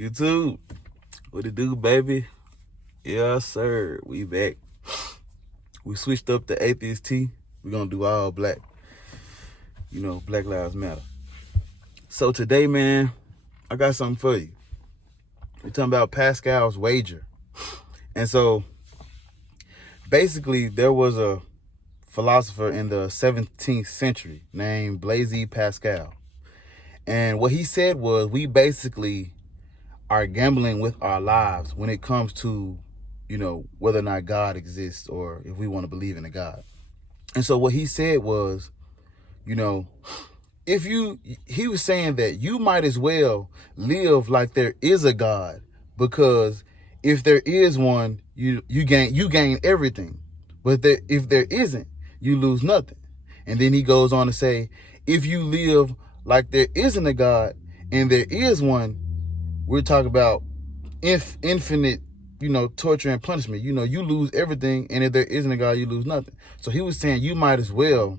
YouTube, what it do, baby? Yeah, sir. We back. We switched up the Atheist T. We're gonna do all black. You know, Black Lives Matter. So today, man, I got something for you. We're talking about Pascal's wager. And so, basically, there was a philosopher in the 17th century named Blaise Pascal. And what he said was, we basically are gambling with our lives when it comes to, whether or not God exists or if we want to believe in a God. And so what he said was, he was saying that you might as well live like there is a God, because if there is one, you gain everything. But if there isn't, you lose nothing. And then he goes on to say, if you live like there isn't a God and there is one, we're talking about infinite, torture and punishment. You lose everything, and if there isn't a God, you lose nothing. So he was saying you might as well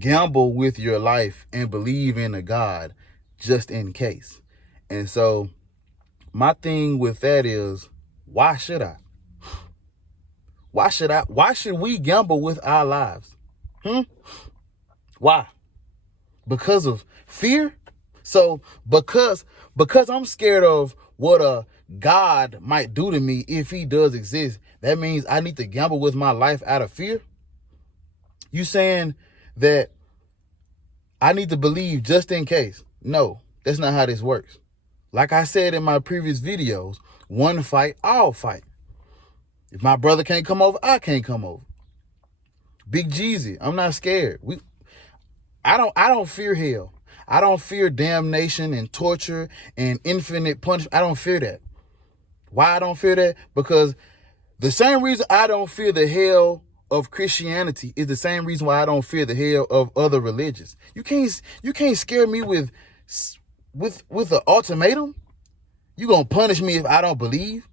gamble with your life and believe in a God just in case. And so my thing with that is, why should I? Why should we gamble with our lives? Why? Because of fear? So because I'm scared of what a God might do to me if he does exist, that means I need to gamble with my life out of fear? You saying that I need to believe just in case? No, that's not how this works. Like I said in my previous videos, one fight, all fight. If my brother can't come over, I can't come over. Big Jeezy, I'm not scared. I don't fear hell. I don't fear damnation and torture and infinite punishment. I don't fear that. Why I don't fear that? Because the same reason I don't fear the hell of Christianity is the same reason why I don't fear the hell of other religions. You can't scare me with an ultimatum. You gonna punish me if I don't believe?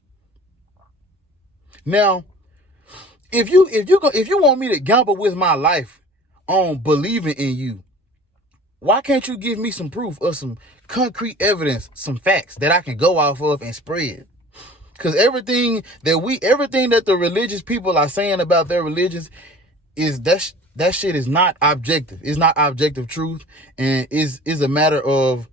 Now, if you want me to gamble with my life on believing in you, why can't you give me some proof or some concrete evidence, some facts that I can go off of and spread? Because everything that the religious people are saying about their religions is that shit is not objective. It's not objective truth, and is a matter of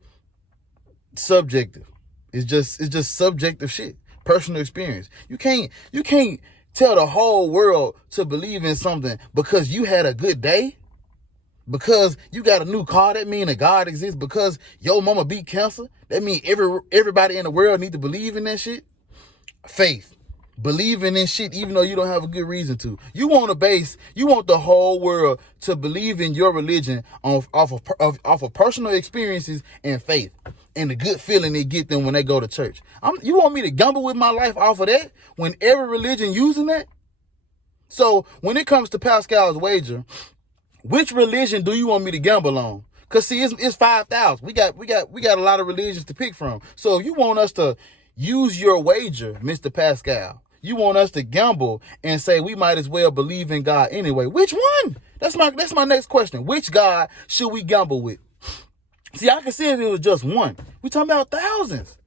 subjective. It's just subjective shit, personal experience. You can't tell the whole world to believe in something because you had a good day. Because you got a new car, that mean a God exists. Because your mama beat cancer, that mean everybody in the world need to believe in that shit. Faith, believing in shit even though you don't have a good reason to. You want the whole world to believe in your religion off of personal experiences and faith and the good feeling they get them when they go to church. You want me to gamble with my life off of that when every religion using that? So when it comes to Pascal's wager, which religion do you want me to gamble on? Cause see, it's 5,000. We got a lot of religions to pick from. So if you want us to use your wager, Mr. Pascal, you want us to gamble and say we might as well believe in God anyway. Which one? That's my next question. Which God should we gamble with? See, I can see if it was just one. We talking about thousands.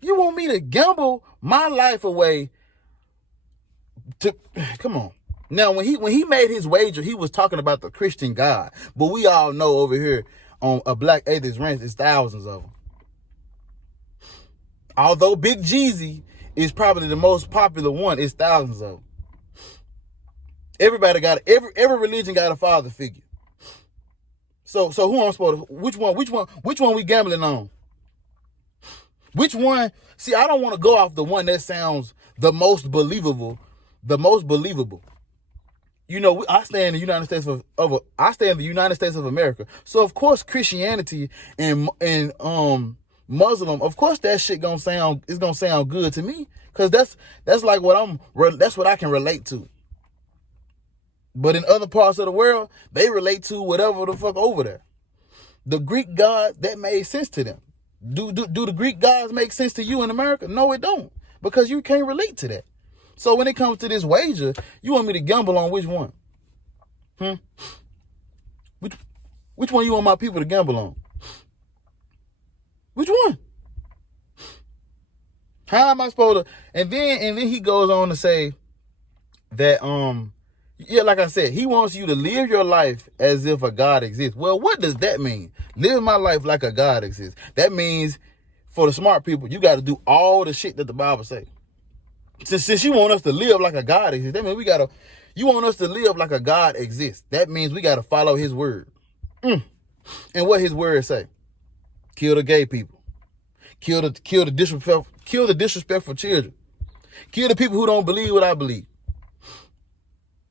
You want me to gamble my life away come on. Now, when he made his wager, he was talking about the Christian God. But we all know over here on a Black Atheist Ranch, it's thousands of them. Although Big Jeezy is probably the most popular one, it's thousands of them. Everybody every religion got a father figure. So who I'm supposed to, which one we gambling on? Which one? See, I don't want to go off the one that sounds the most believable. I stay in the United States of America. So of course Christianity and Muslim, of course that shit gonna sound good to me, because that's like that's what I can relate to. But in other parts of the world, they relate to whatever the fuck over there. The Greek gods, that made sense to them. Do the Greek gods make sense to you in America? No, it don't, because you can't relate to that. So when it comes to this wager, you want me to gamble on which one? Which one you want my people to gamble on? Which one? How am I supposed to? And then he goes on to say that yeah, like I said, he wants you to live your life as if a God exists. Well, what does that mean? Live my life like a God exists. That means for the smart people, you got to do all the shit that the Bible say. Since you want us to live like a God exists, that means you want us to live like a God exists. That means we got to follow his word. And what his word say? Kill the gay people. Kill the disrespectful children. Kill the people who don't believe what I believe.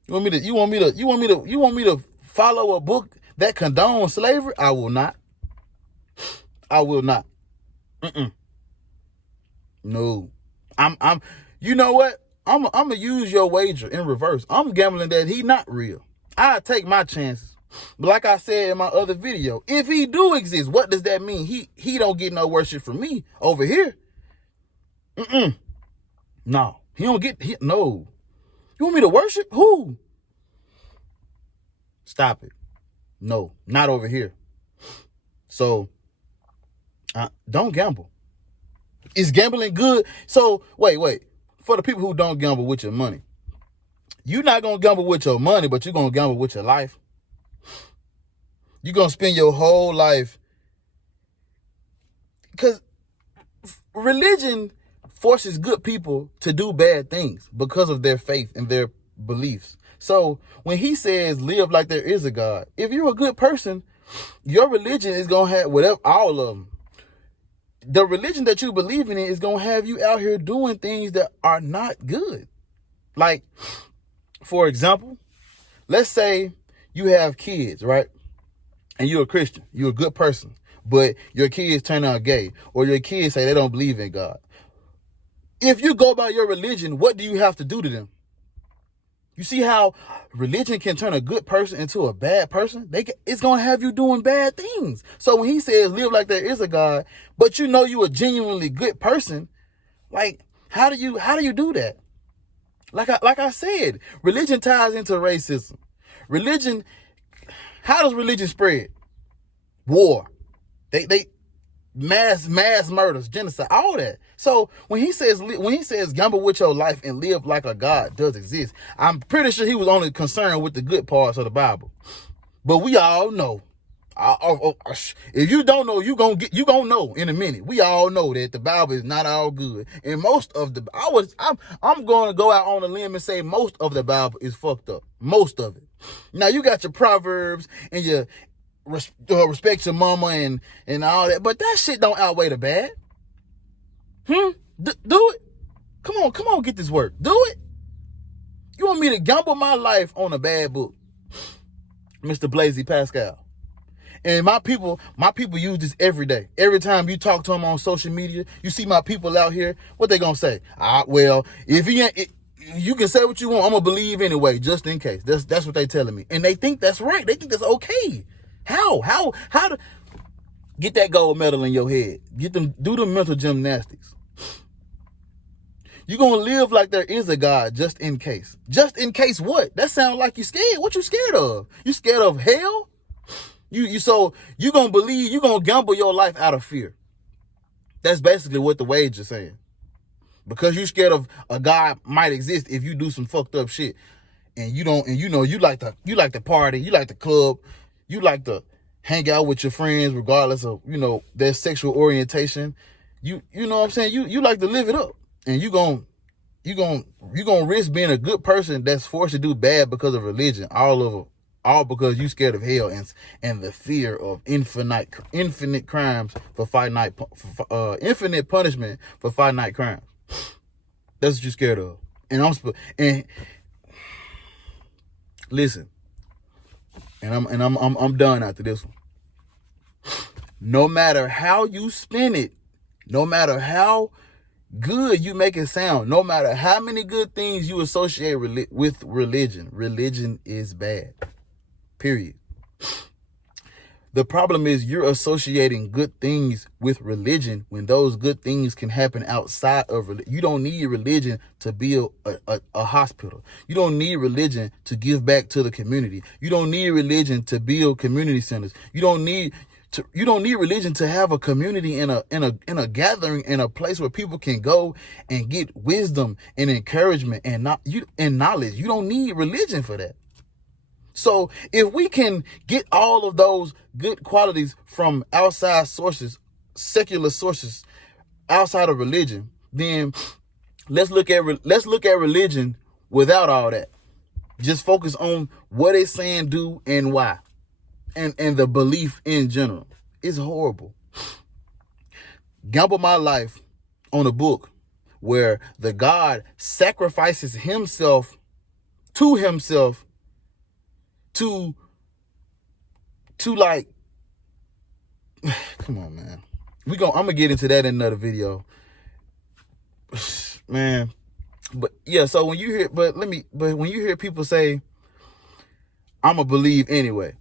You want me to follow a book that condones slavery? I will not. I will not. No. You know what? I'm gonna use your wager in reverse. I'm gambling that he not real. I take my chances. But like I said in my other video, if he do exist, what does that mean? He don't get no worship from me over here. No. No. You want me to worship? Who? Stop it. No, not over here. So, don't gamble. Is gambling good? So, wait. For the people who don't gamble with your money, you're not going to gamble with your money, but you're going to gamble with your life. You're going to spend your whole life. Because religion forces good people to do bad things because of their faith and their beliefs. So when he says live like there is a God, if you're a good person, your religion is going to have whatever, all of them. The religion that you believe in is going to have you out here doing things that are not good. Like, for example, let's say you have kids, right? And you're a Christian, you're a good person, but your kids turn out gay, or your kids say they don't believe in God. If you go by your religion, what do you have to do to them? You see how religion can turn a good person into a bad person? It's going to have you doing bad things. So when he says live like there is a God, but you know you're a genuinely good person, like, how do you do that? Like I said, religion ties into racism. How does religion spread? War. They mass murders, genocide, all that. So when he says gamble with your life and live like a God does exist, I'm pretty sure he was only concerned with the good parts of the Bible. But we all know. If you don't know, you gonna know in a minute. We all know that the Bible is not all good, and I'm going to go out on a limb and say most of the Bible is fucked up. Most of it. Now you got your Proverbs and your respect your mama and all that, but that shit don't outweigh the bad. Do it. Come on, get this work. Do it. You want me to gamble my life on a bad book, Mr. Blazy Pascal? And my people use this every day. Every time you talk to them on social media, you see my people out here, what they gonna say? Well, if he ain't, you can say what you want. I'm gonna believe anyway, just in case. That's what they telling me, and they think that's right. They think that's okay. How to get that gold medal in your head? Do the mental gymnastics. You're gonna live like there is a God, just in case. Just in case what? That sounds like you scared. What you scared of? You scared of hell? So you gonna believe, you gonna gamble your life out of fear. That's basically what the wage is saying. Because you scared of a God might exist if you do some fucked up shit. And you like to party, you like the club, you like to hang out with your friends regardless of, their sexual orientation. You know what I'm saying? You like to live it up. And you gonna risk being a good person that's forced to do bad because of religion, all because you scared of hell and the fear of infinite crimes for infinite punishment for finite crimes. That's what you're scared of. And listen, and I'm done after this one. No matter how you spin it, no matter how good you make it sound, no matter how many good things you associate with religion is bad. Period. The problem is you're associating good things with religion when those good things can happen outside of religion. You don't need religion to build a hospital. You don't need religion to give back to the community. You don't need religion to build community centers. You don't need You don't need religion to have a community in a gathering, in a place where people can go and get wisdom and encouragement and knowledge. You don't need religion for that. So if we can get all of those good qualities from outside sources, secular sources, outside of religion, then let's look at religion without all that. Just focus on what it's saying, do, and why. And the belief in general. It's horrible. Gamble my life on a book where the God sacrifices himself to like, come on, man. I'm gonna get into that in another video. Man. But yeah, so when you hear people say, I'ma believe anyway,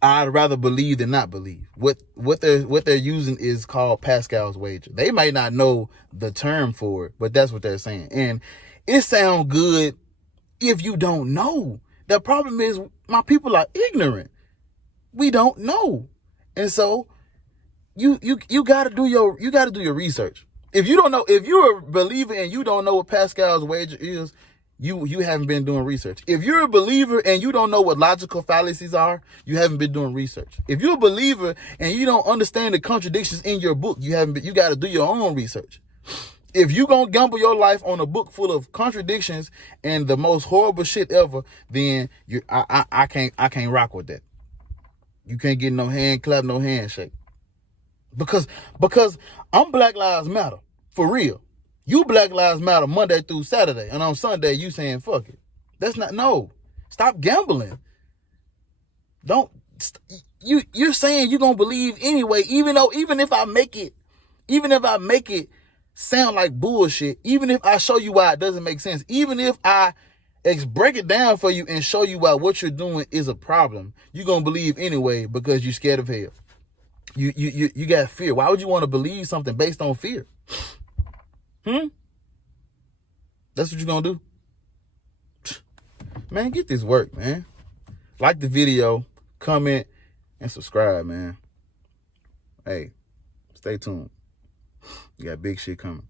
I'd rather believe than not believe. What they're using is called Pascal's wager. They might not know the term for it, but that's what they're saying. And it sounds good if you don't know. The problem is my people are ignorant. We don't know. And so you gotta do your research. If you don't know, if you're a believer and you don't know what Pascal's wager is, you haven't been doing research. If you're a believer and you don't know what logical fallacies are, you haven't been doing research. If you're a believer and you don't understand the contradictions in your book, you got to do your own research. If you gonna gamble your life on a book full of contradictions and the most horrible shit ever, then I can't rock with that. You can't get no hand clap, no handshake. Because I'm Black Lives Matter, for real. You Black Lives Matter Monday through Saturday, and on Sunday you saying fuck it. That's not, no. Stop gambling. You're saying you're gonna believe anyway, even if I make it sound like bullshit, even if I show you why it doesn't make sense, even if I break it down for you and show you why what you're doing is a problem, you're gonna believe anyway because you're scared of hell. You got fear. Why would you want to believe something based on fear? That's what you're gonna do? Man, get this work, man. Like the video, comment, and subscribe, man. Hey, stay tuned. You got big shit coming.